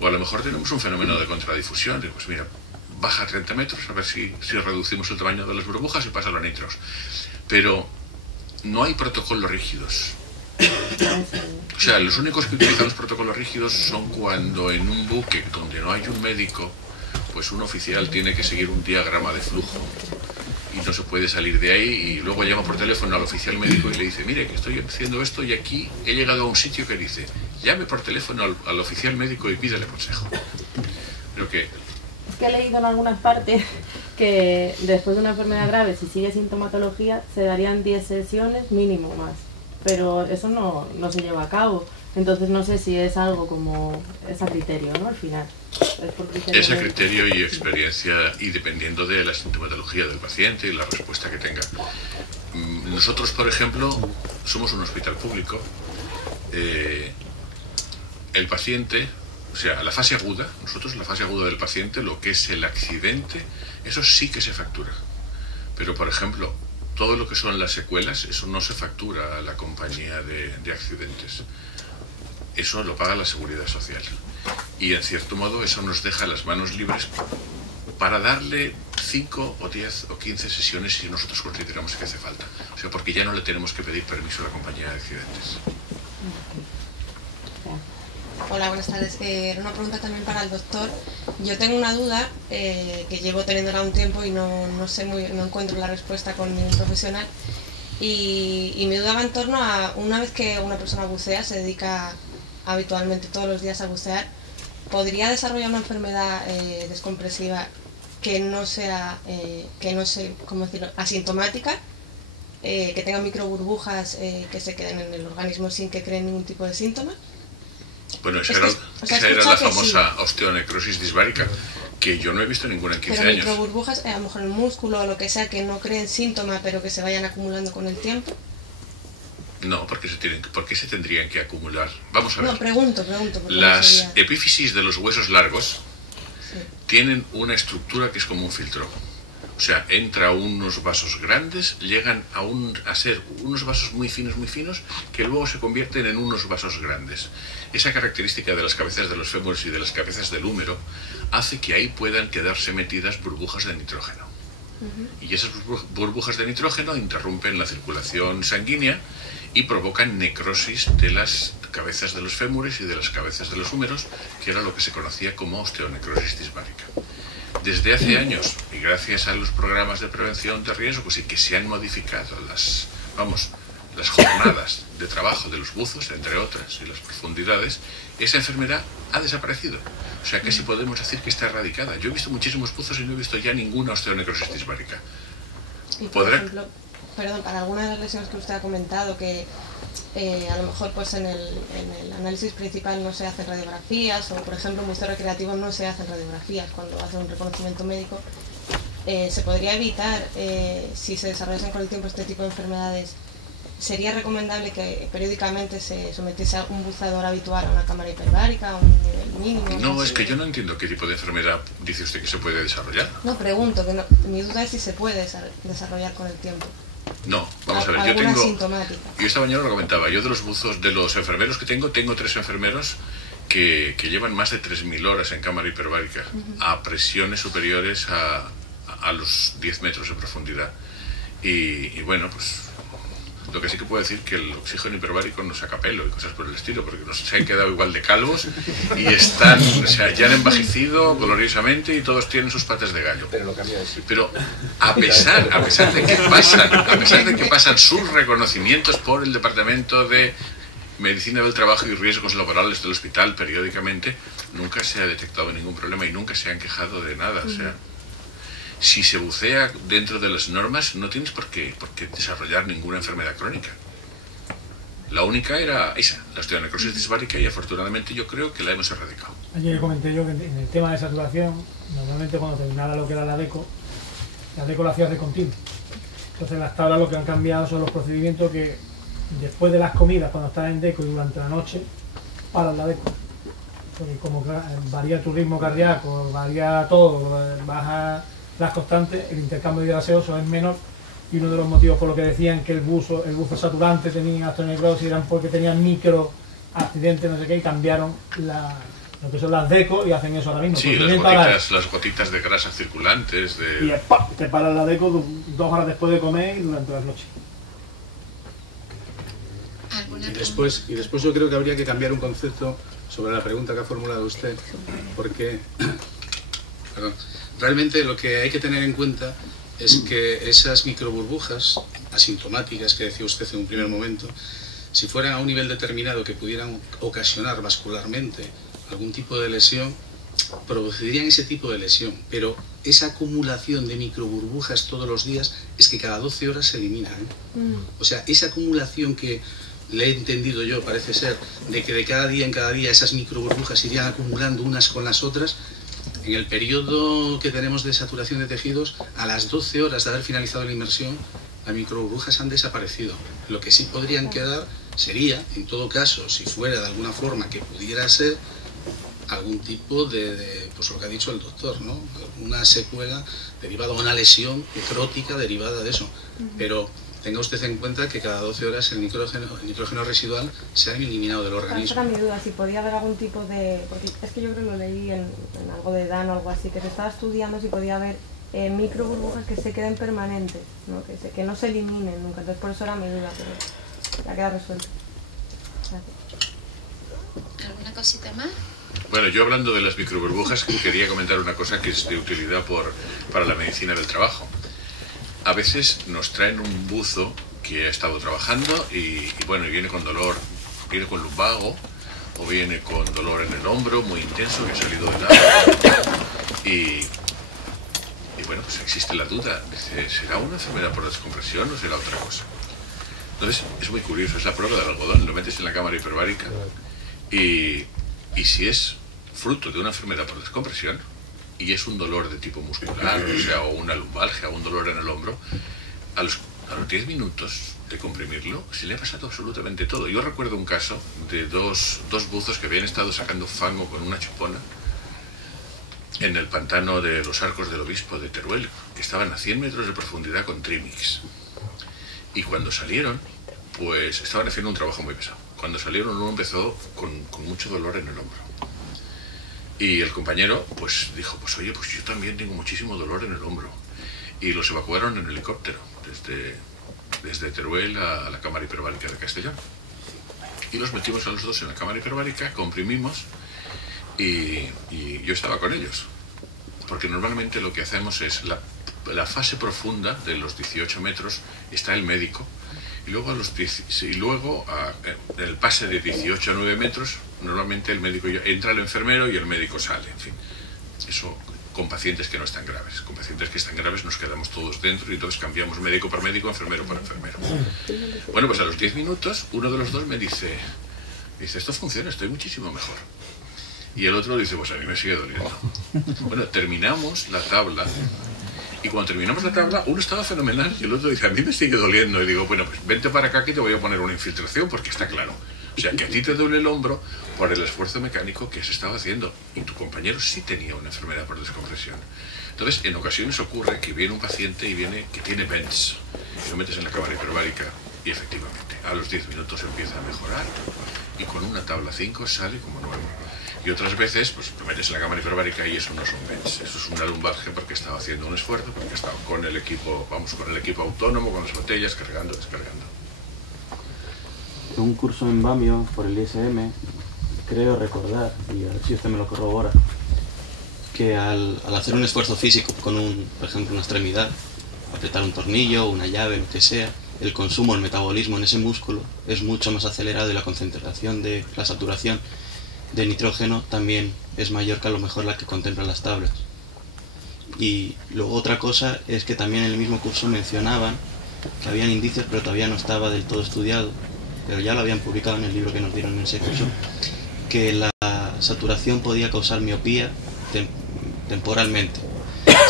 o a lo mejor tenemos un fenómeno de contradifusión. Digo, pues mira, baja a 30 metros, a ver si reducimos el tamaño de las burbujas y pasa a los nitros. Pero no hay protocolos rígidos. O sea, los únicos que utilizan los protocolos rígidos son cuando en un buque donde no hay un médico, pues un oficial tiene que seguir un diagrama de flujo y no se puede salir de ahí y luego llama por teléfono al oficial médico y le dice, mire, que estoy haciendo esto y aquí he llegado a un sitio que dice, llame por teléfono al oficial médico y pídale consejo. Creo que... Es que he leído en algunas partes que después de una enfermedad grave, si sigue sintomatología, se darían 10 sesiones mínimo más. Pero eso no se lleva a cabo. Entonces no sé si es algo como... es a criterio, ¿no? Al final. Es a criterio y experiencia y dependiendo de la sintomatología del paciente y la respuesta que tenga. Nosotros, por ejemplo, somos un hospital público. El paciente, o sea, la fase aguda, nosotros la fase aguda del paciente, lo que es el accidente, eso sí que se factura. Pero, por ejemplo, todo lo que son las secuelas, eso no se factura a la compañía de accidentes. Eso lo paga la Seguridad Social. Y en cierto modo eso nos deja las manos libres para darle 5 o 10 o 15 sesiones si nosotros consideramos que hace falta. O sea, porque ya no le tenemos que pedir permiso a la compañía de accidentes. Hola, buenas tardes. Una pregunta también para el doctor. Yo tengo una duda que llevo teniéndola un tiempo y no encuentro la respuesta con ningún profesional. Y mi duda va en torno a una vez que una persona bucea, se dedica habitualmente todos los días a bucear, ¿podría desarrollar una enfermedad descompresiva que no sea, ¿cómo decirlo?, asintomática, que tenga microburbujas que se queden en el organismo sin que creen ningún tipo de síntoma? Bueno, esa era la famosa osteonecrosis disbárica, que yo no he visto ninguna en 15 pero años. Microburbujas, a lo mejor en el músculo o lo que sea, que no creen síntoma, pero que se vayan acumulando con el tiempo. No, ¿por qué se tendrían que acumular? Vamos a ver. No, pregunto. Las epífisis de los huesos largos tienen una estructura que es como un filtro. O sea, entra unos vasos grandes, llegan a ser unos vasos muy finos, que luego se convierten en unos vasos grandes. Esa característica de las cabezas de los fémures y de las cabezas del húmero hace que ahí puedan quedarse metidas burbujas de nitrógeno. Y esas burbujas de nitrógeno interrumpen la circulación sanguínea y provocan necrosis de las cabezas de los fémures y de las cabezas de los húmeros, que era lo que se conocía como osteonecrosis disbárica. Desde hace años, y gracias a los programas de prevención de riesgos y que se han modificado las jornadas de trabajo de los buzos, entre otras, y las profundidades, esa enfermedad ha desaparecido. O sea, casi podemos decir que está erradicada. Yo he visto muchísimos buzos y no he visto ya ninguna osteonecrosis disbárica. Y por ejemplo, perdón, para algunas de las lesiones que usted ha comentado, que a lo mejor pues en el análisis principal no se hacen radiografías, o por ejemplo en buceo recreativo no se hacen radiografías cuando hace un reconocimiento médico, se podría evitar, si se desarrollan con el tiempo este tipo de enfermedades. ¿Sería recomendable que periódicamente se sometiese a un buceador habitual a una cámara hiperbárica, a un nivel mínimo? No, es que yo no entiendo qué tipo de enfermedad dice usted que se puede desarrollar. No, pregunto, que no, mi duda es si se puede desarrollar con el tiempo. No, vamos a ver, yo esta mañana lo comentaba, yo de los buzos, de los enfermeros que tengo 3 enfermeros que llevan más de 3.000 horas en cámara hiperbárica, a presiones superiores a los 10 metros de profundidad. Y bueno, pues lo que sí que puedo decir que el oxígeno hiperbárico nos saca pelo y cosas por el estilo, porque se han quedado igual de calvos y están, o sea, ya han envejecido gloriosamente y todos tienen sus patas de gallo. Pero a pesar de que pasan sus reconocimientos por el Departamento de Medicina del Trabajo y Riesgos Laborales del hospital periódicamente, nunca se ha detectado ningún problema y nunca se han quejado de nada. O sea, si se bucea dentro de las normas, no tienes por qué desarrollar ninguna enfermedad crónica. La única era esa, la osteonecrosis disbárica, y afortunadamente yo creo que la hemos erradicado. Ayer comenté yo que en el tema de saturación, normalmente cuando terminaba lo que era la DECO la hacías de continuo. Entonces hasta ahora lo que han cambiado son los procedimientos que después de las comidas, cuando estás en DECO y durante la noche, paras la DECO. Porque como varía tu ritmo cardíaco, varía todo, baja las constantes, el intercambio de gaseoso es menor, y uno de los motivos por los que decían que el buzo saturante tenía osteonecrosis eran porque tenían micro accidentes, no sé qué, y cambiaron lo que son las DECO y hacen eso ahora mismo. Sí, las gotitas de grasa circulantes. Y te paras la DECO 2 horas después de comer y durante las noches. Y después yo creo que habría que cambiar un concepto sobre la pregunta que ha formulado usted, porque realmente lo que hay que tener en cuenta es que esas microburbujas asintomáticas que decía usted en un primer momento, si fueran a un nivel determinado que pudieran ocasionar vascularmente algún tipo de lesión, producirían ese tipo de lesión, pero esa acumulación de microburbujas todos los días es que cada 12 horas se elimina, O sea, esa acumulación que le he entendido yo, parece ser, de que de cada día en cada día esas microburbujas irían acumulando unas con las otras. En el periodo que tenemos de saturación de tejidos, a las 12 horas de haber finalizado la inmersión, las microburbujas han desaparecido. Lo que sí podrían quedar sería, en todo caso, si fuera de alguna forma que pudiera ser, algún tipo de pues lo que ha dicho el doctor, ¿no? Una secuela derivada de una lesión necrótica derivada de eso. Pero tenga usted en cuenta que cada 12 horas el nitrógeno residual se ha eliminado del organismo. Esa era mi duda, si podía haber algún tipo de... Porque es que yo creo que lo leí en algo de Dan o algo así, que se estaba estudiando si podía haber microburbujas que se queden permanentes, ¿no? Que no se eliminen nunca. Entonces por eso era mi duda, pero ya queda resuelto. Gracias. ¿Alguna cosita más? Bueno, yo hablando de las microburbujas quería comentar una cosa que es de utilidad para la medicina del trabajo. A veces nos traen un buzo que ha estado trabajando y bueno, viene con dolor, viene con lumbago o viene con dolor en el hombro muy intenso que ha salido del agua y bueno, pues existe la duda, dice, ¿será una enfermedad por descompresión o será otra cosa? Entonces es muy curioso, es la prueba del algodón, lo metes en la cámara hiperbárica y si es fruto de una enfermedad por descompresión y es un dolor de tipo muscular, o sea, o una lumbalgia, o un dolor en el hombro, a los 10 minutos de comprimirlo, se le ha pasado absolutamente todo. Yo recuerdo un caso de dos buzos que habían estado sacando fango con una chupona en el pantano de los Arcos del Obispo de Teruel, que estaban a 100 metros de profundidad con Trimix. Y cuando salieron, pues estaban haciendo un trabajo muy pesado. Cuando salieron, uno empezó con mucho dolor en el hombro. Y el compañero pues dijo, pues oye, pues yo también tengo muchísimo dolor en el hombro. Y los evacuaron en helicóptero desde Teruel a la cámara hiperbárica de Castellón. Y los metimos a los dos en la cámara hiperbárica, comprimimos y yo estaba con ellos. Porque normalmente lo que hacemos es la fase profunda de los 18 metros está el médico. Y luego, en el pase de 18 a 9 metros, normalmente el médico entra el enfermero y el médico sale. En fin, eso con pacientes que no están graves. Con pacientes que están graves nos quedamos todos dentro y entonces cambiamos médico por médico, enfermero por enfermero. Bueno, pues a los 10 minutos, uno de los dos me dice, esto funciona, estoy muchísimo mejor. Y el otro dice, pues a mí me sigue doliendo. Bueno, terminamos la tabla. Y cuando terminamos la tabla, uno estaba fenomenal y el otro dice, a mí me sigue doliendo. Y digo, bueno, pues vente para acá que te voy a poner una infiltración porque está claro. O sea, que a ti te duele el hombro por el esfuerzo mecánico que has estado haciendo. Y tu compañero sí tenía una enfermedad por descompresión. Entonces, en ocasiones ocurre que viene un paciente que tiene vents. Y lo metes en la cámara hiperbárica y efectivamente, a los 10 minutos empieza a mejorar. Y con una tabla 5 sale como nuevo. Y otras veces, pues lo metes en la cámara hiperbárica y eso no son vents, eso es una lumbalgia porque estaba haciendo un esfuerzo, porque estaba con el equipo, con el equipo autónomo, con las botellas, cargando, descargando. En un curso en Bamio por el ISM, creo recordar, y a ver si usted me lo corrobora, que al hacer un esfuerzo físico con por ejemplo, una extremidad, apretar un tornillo, una llave, lo que sea, el consumo, el metabolismo en ese músculo es mucho más acelerado y la concentración de la saturación de nitrógeno también es mayor que a lo mejor la que contemplan las tablas. Y luego otra cosa es que también en el mismo curso mencionaban que habían indicios, pero todavía no estaba del todo estudiado, pero ya lo habían publicado en el libro que nos dieron en ese curso, que la saturación podía causar miopía temporalmente.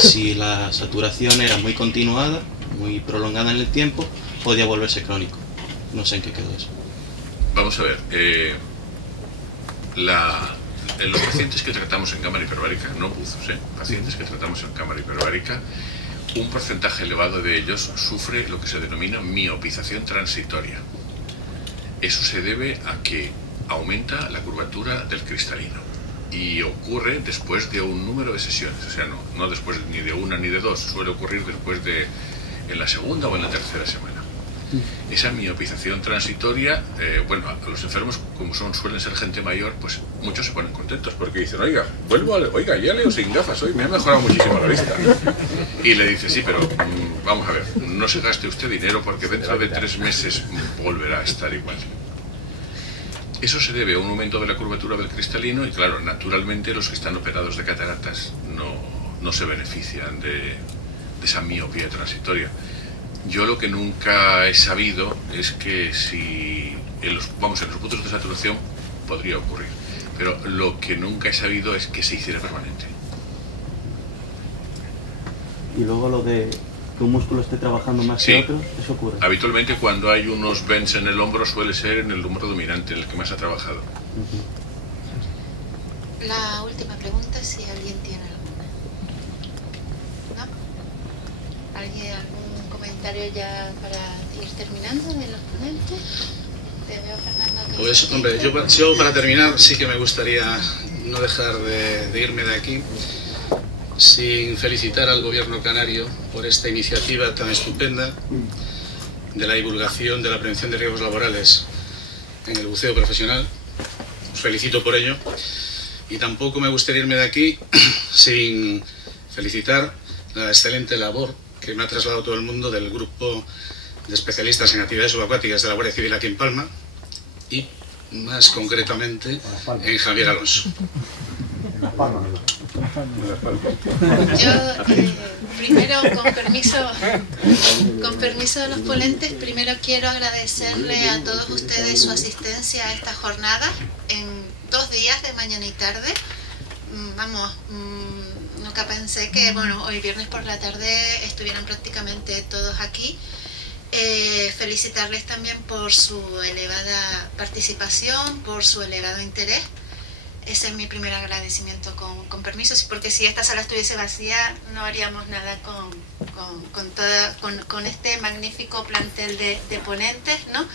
Si la saturación era muy continuada, muy prolongada en el tiempo, podía volverse crónico. No sé en qué quedó eso. Vamos a ver, en los pacientes que tratamos en cámara hiperbárica, no buzos, pacientes que tratamos en cámara hiperbárica, un porcentaje elevado de ellos sufre lo que se denomina miopización transitoria. Eso se debe a que aumenta la curvatura del cristalino y ocurre después de un número de sesiones, o sea, no después ni de una ni de dos, suele ocurrir después en la segunda o en la tercera semana. Esa miopización transitoria, bueno, a los enfermos, como suelen ser gente mayor, pues muchos se ponen contentos porque dicen, oiga, ya leo sin gafas hoy, me ha mejorado muchísimo la vista. Y le dice, sí, pero vamos a ver, no se gaste usted dinero porque dentro de 3 meses volverá a estar igual. Eso se debe a un aumento de la curvatura del cristalino y claro, naturalmente los que están operados de cataratas no se benefician de esa miopía transitoria. Yo lo que nunca he sabido es que en los puntos de saturación podría ocurrir, pero lo que nunca he sabido es que se hiciera permanente. Y luego lo de que un músculo esté trabajando más que otro, eso ocurre. Habitualmente cuando hay unos vents en el hombro suele ser en el hombro dominante, en el que más ha trabajado. La última pregunta, si alguien tiene alguna. ¿No? ¿Alguien algún comentario ya para ir terminando de los ponentes? Te veo, Fernando. Pues, hombre, yo para terminar sí que me gustaría no dejar de irme de aquí sin felicitar al gobierno canario por esta iniciativa tan estupenda de la divulgación de la prevención de riesgos laborales en el buceo profesional. Os felicito por ello. Y tampoco me gustaría irme de aquí sin felicitar la excelente labor que me ha trasladado todo el mundo del grupo de especialistas en actividades subacuáticas de la Guardia Civil aquí en Palma y más concretamente en Javier Alonso. Yo, primero, con permiso de los ponentes, primero quiero agradecerle a todos ustedes su asistencia a esta jornada en 2 días, de mañana y tarde. Vamos, nunca pensé que, bueno, hoy viernes por la tarde estuvieran prácticamente todos aquí. Felicitarles también por su elevada participación, por su elevado interés. Ese es mi primer agradecimiento, con permisos, porque si esta sala estuviese vacía no haríamos nada con este magnífico plantel de ponentes, ¿no?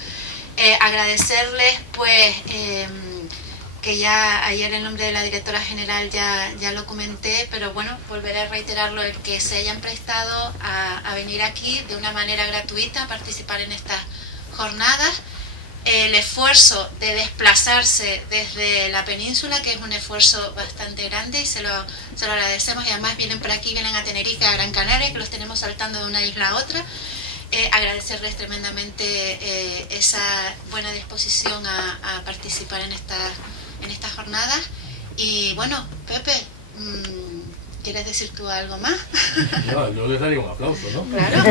Agradecerles, pues, que ya ayer en nombre de la directora general ya lo comenté, pero bueno, volveré a reiterarlo, el que se hayan prestado a venir aquí de una manera gratuita a participar en estas jornadas. El esfuerzo de desplazarse desde la península, que es un esfuerzo bastante grande, y se lo agradecemos, y además vienen por aquí, vienen a Tenerife, a Gran Canaria, que los tenemos saltando de una isla a otra. Agradecerles tremendamente esa buena disposición a participar en estas jornadas. Y bueno, Pepe, ¿quieres decir tú algo más? No, yo les daría un aplauso, ¿no? Claro.